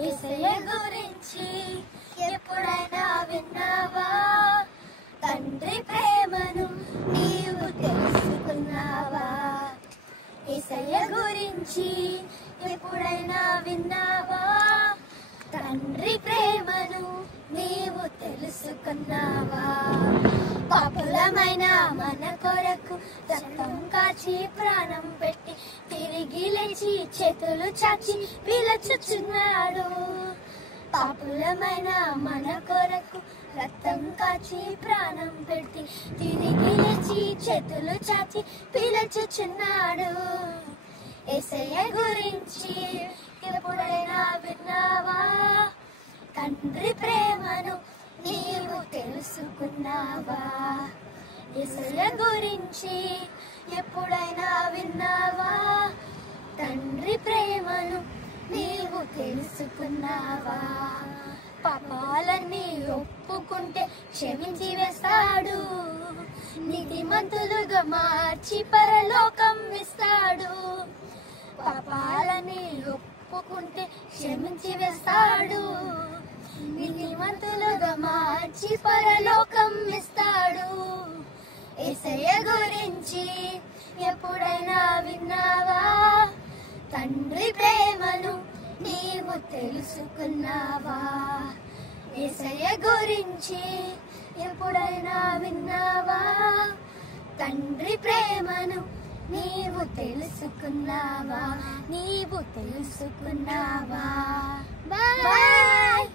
యేసయ్య గురించి ఎప్పుడైనా విన్నావా? తండ్రి ప్రేమను నీవు తెలుసుకున్నావా? యేసయ్య గురించి ఎప్పుడైనా విన్నావా? తండ్రి ప్రేమను నీవు తెలుసుకున్నావా? పాపులమైన మన కొరకు రక్తం కాచి ప్రాణం పెట్టి తిరిగి లేచి చేతులు చాచి పిలుచుచున్నాడు. పాపులమైన మన కొరకు రక్తం కాచి ప్రాణం పెట్టి తిరిగి లేచి చేతులు చాచి పిలుచుచున్నాడు. యేసయ్య గురించి ఎప్పుడైనా విన్నావా? తండ్రి ప్రేమను నీవు తెలుసుకున్నావా? యేసయ్య గురించి ఎప్పుడైనా విన్నావా? తండ్రి ప్రేమను నీవు తెలుసుకున్నావా? పాపాలన్నీ ఒప్పుకుంటే క్షమించి వేస్తాడు, నీతిమంతులుగా మార్చి పరలోకం ఇస్తాడు. పాపాలని ఒప్పుకుంటే క్షమించి వేస్తాడు, నీతిమంతులుగా మార్చి పరలోకం ఇస్తాడు. యేసయ్య గురించి ఎప్పుడైనా విన్నావా? తండ్రి ప్రేమను నీవు తెలుసుకున్నావా? యేసయ్య గురించి ఎప్పుడైనా విన్నావా? తండ్రి ప్రేమను నీవు తెలుసుకున్నావా? నీవు తెలుసుకున్నావా? బాయ్.